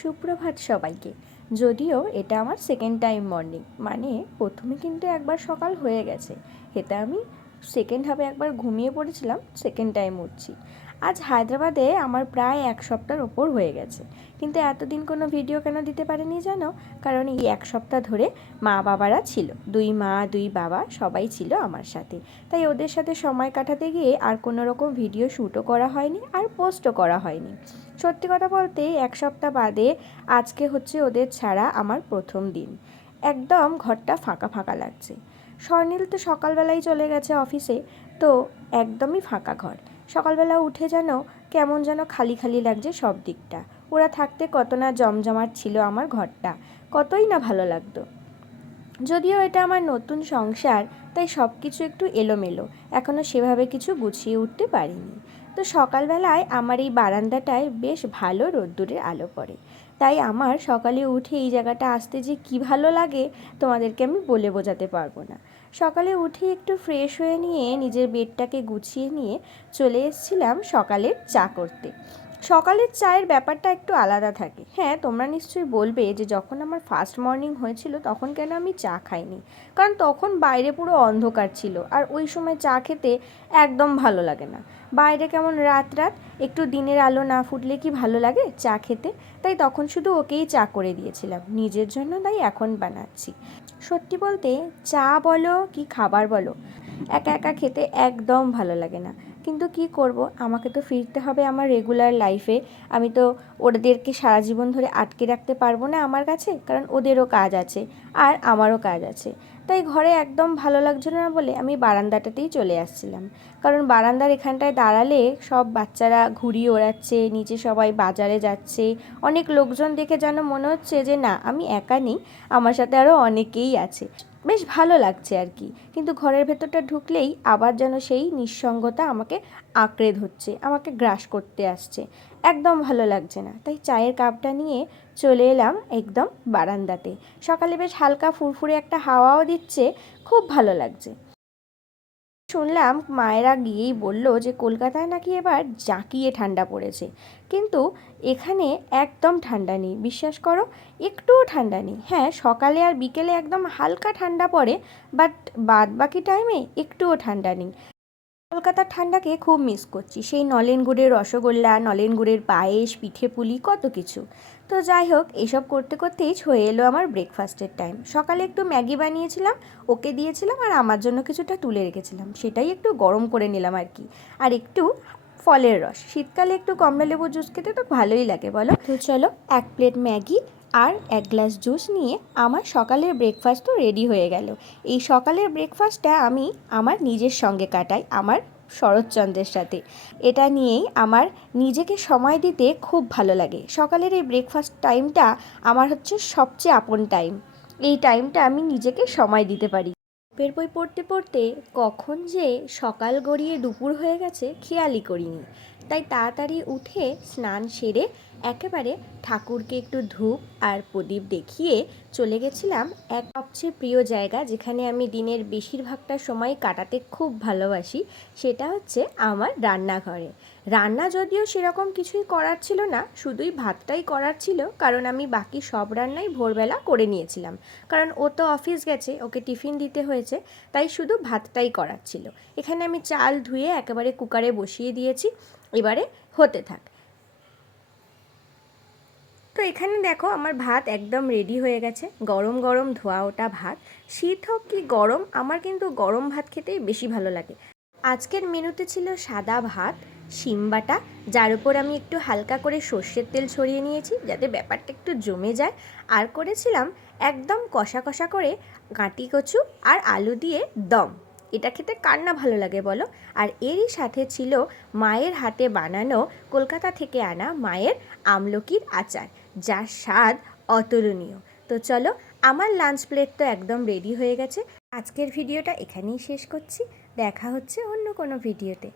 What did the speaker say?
সুপ্রভাত সবাইকে। যদিও এটা আমার সেকেন্ড টাইম মর্নিং, মানে প্রথমে কিন্তু একবার সকাল হয়ে গেছে, এটা আমি সেকেন্ড হাফে একবার ঘুমিয়ে পড়েছিলাম, সেকেন্ড টাইম উঠছি। আজ হায়দ্রাবাদে আমার প্রায় এক সপ্তাহের ওপর হয়ে গেছে, কিন্তু এতদিন কোনো ভিডিও কেন দিতে পারিনি জানো? কারণ এই এক সপ্তাহ ধরে মা বাবারা ছিল, দুই মা দুই বাবা সবাই ছিল আমার সাথে, তাই ওদের সাথে সময় কাটাতে গিয়ে আর কোনো রকম ভিডিও শ্যুটও করা হয়নি আর পোস্টও করা হয়নি। সত্যি কথা বলতে এক সপ্তাহ বাদে আজকে হচ্ছে ওদের ছাড়া আমার প্রথম দিন। একদম ঘরটা ফাঁকা ফাঁকা লাগছে। স্বর্ণিল তো সকালবেলাই চলে গেছে অফিসে, তো একদমই ফাঁকা ঘর। সকালবেলা উঠে যেন কেমন যেন খালি খালি লাগছে সব দিকটা। ওরা থাকতে কত না জমজমাট ছিল আমার ঘরটা, কতই না ভালো লাগতো। যদিও এটা আমার নতুন সংসার, তাই সব কিছু একটু এলোমেলো, এখনও সেভাবে কিছু গুছিয়ে উঠতে পারিনি। তো সকালবেলায় আমার এই বারান্দাটায় বেশ ভালো রোদ্দুরের আলো পড়ে, তাই আমার সকালে উঠে এই জায়গাটা আসতে যে কী ভালো লাগে তোমাদেরকে আমি বলে বোঝাতে পারবো না। সকালে উঠে একটু ফ্রেশ হয়ে নিয়ে নিজের বেডটাকে গুছিয়ে নিয়ে চলে এসেছিলাম সকালের চা করতে। সকালের চায়ের ব্যাপারটা একটু আলাদা থাকে। হ্যাঁ, তোমরা নিশ্চয়ই বলবে যে যখন আমার ফার্স্ট মর্নিং হয়েছিল তখন কেন আমি চা খাইনি, কারণ তখন বাইরে পুরো অন্ধকার ছিল আর ওই সময় চা খেতে একদম ভালো লাগে না। বাইরে কেমন রাত রাত, একটু দিনের আলো না ফুটলে কি ভালো লাগে চা খেতে? তাই তখন শুধু ওকেই চা করে দিয়েছিলাম নিজের জন্য, তাই এখন বানাচ্ছি। সত্যি বলতে চা বলো কি খাবার বলো, একা একা খেতে একদম ভালো লাগে না। কিন্তু কি করব, আমাকে তো ফিরতে হবে আমার রেগুলার লাইফে। আমি তো ওদেরকে সারা জীবন ধরে আটকে রাখতে পারবো না আমার কাছে, কারণ ওদেরও কাজ আছে আর আমারও কাজ আছে। তাই ঘরে একদম ভালো লাগছিল না বলে আমি বারান্দাটাতেই চলে আসছিলাম, কারণ বারান্দার এখানটায় দাঁড়ালে সব বাচ্চারা ঘুড়ি ওড়াচ্ছে, নিচে সবাই বাজারে যাচ্ছে, অনেক লোকজন দেখে যেন মনে হচ্ছে যে না আমি একা নেই, আমার সাথে আরও অনেকেই আছে। বেশ ভালো লাগছে আর কি। কিন্তু ঘরের ভেতরটা ঢুকলেই আবার যেন সেই নিঃসঙ্গতা আমাকে আঁকড়ে ধরছে, আমাকে গ্রাস করতে আসছে, একদম ভালো লাগছে না। তাই চায়ের কাপটা নিয়ে চলে এলাম একদম বারান্দাতে। সকালে বেশ হালকা ফুরফুরে একটা হাওয়াও দিচ্ছে, খুব ভালো লাগছে। শুনলাম মায়েরা গিয়েই বলল যে কলকাতায় নাকি এবার জাঁকিয়ে ঠান্ডা পড়েছে, কিন্তু এখানে একদম ঠান্ডা নেই, বিশ্বাস করো, একটুও ঠান্ডা নেই। হ্যাঁ, সকালে আর বিকেলে একদম হালকা ঠান্ডা পড়ে, বাট বাদ বাকি টাইমে একটুও ঠান্ডা নেই। কলকাতার ঠান্ডাকে খুব মিস করছি, সেই নলেন গুড়ের রসগোল্লা, নলেন গুড়ের পায়েস, পিঠে পুলি, কত কিছু। তো যাই হোক, এসব করতে করতেই হয়ে এলো আমার ব্রেকফাস্টের টাইম। সকালে একটু ম্যাগি বানিয়েছিলাম, ওকে দিয়েছিলাম, আর আমার জন্য কিছুটা তুলে রেখেছিলাম, সেটাই একটু গরম করে নিলাম আর কি। আর একটু ফলের রস, শীতকালে একটু কমলা লেবু জুস খেতে তো ভালোই লাগে বলো। তো চলো, এক প্লেট ম্যাগি আর এক গ্লাস জুস নিয়ে আমার সকালের ব্রেকফাস্ট তো রেডি হয়ে গেল। এই সকালের ব্রেকফাস্টটা আমি আমার নিজের সঙ্গে কাটাই, আমার শরৎচন্দ্রের সাথে। এটা নিয়েই আমার নিজেকে সময় দিতে খুব ভালো লাগে। সকালের এই ব্রেকফাস্ট টাইমটা আমার হচ্ছে সবচেয়ে আপন টাইম। এই টাইমটা আমি নিজেকে সময় দিতে পারি। গল্পের বই পড়তে পড়তে কখন যে সকাল গড়িয়ে দুপুর হয়ে গেছে খেয়ালই করিনি। তাই তাড়াতাড়ি উঠে স্নান সেরে একেবারে ঠাকুরকে একটু ধূপ আর প্রদীপ দেখিয়ে চলে গেছিলাম এক সবচেয়ে প্রিয় জায়গা, যেখানে আমি দিনের বেশিরভাগটা সময় কাটাতে খুব ভালোবাসি। সেটা হচ্ছে আমার রান্নাঘরে। রান্না যদিও সেরকম কিছুই করার ছিল না, শুধুই ভাতটাই করার ছিল, কারণ আমি বাকি সব রান্নাই ভোরবেলা করে নিয়েছিলাম। কারণ ও তো অফিস গেছে, ওকে টিফিন দিতে হয়েছে, তাই শুধু ভাতটাই করার ছিল। এখানে আমি চাল ধুয়ে একেবারে কুকারে বসিয়ে দিয়েছি, এবারে হতে থাক। তো এখানে দেখো আমার ভাত একদম রেডি হয়ে গেছে, গরম গরম ধোয়া ওটা ভাত। শীত হোক কি গরম, আমার কিন্তু গরম ভাত খেতেই বেশি ভালো লাগে। আজকের মেনুতে ছিল সাদা ভাত, শিম বাটা, যার উপর আমি একটু হালকা করে সর্ষের তেল ছড়িয়ে নিয়েছি যাতে ব্যাপারটা একটু জমে যায়। আর করেছিলাম একদম কষা কষা করে গাঁটি কচু আর আলু দিয়ে দম। এটা খেতে কার না ভালো লাগে বলো। আর এরই সাথে ছিল মায়ের হাতে বানানো, কলকাতা থেকে আনা মায়ের আমলকির আচার, যার স্বাদ অতুলনীয়। তো চলো, আমার লাঞ্চ প্লেট তো একদম রেডি হয়ে গেছে। আজকের ভিডিওটা এখানেই শেষ করছি, দেখা হচ্ছে অন্য কোনো ভিডিওতে।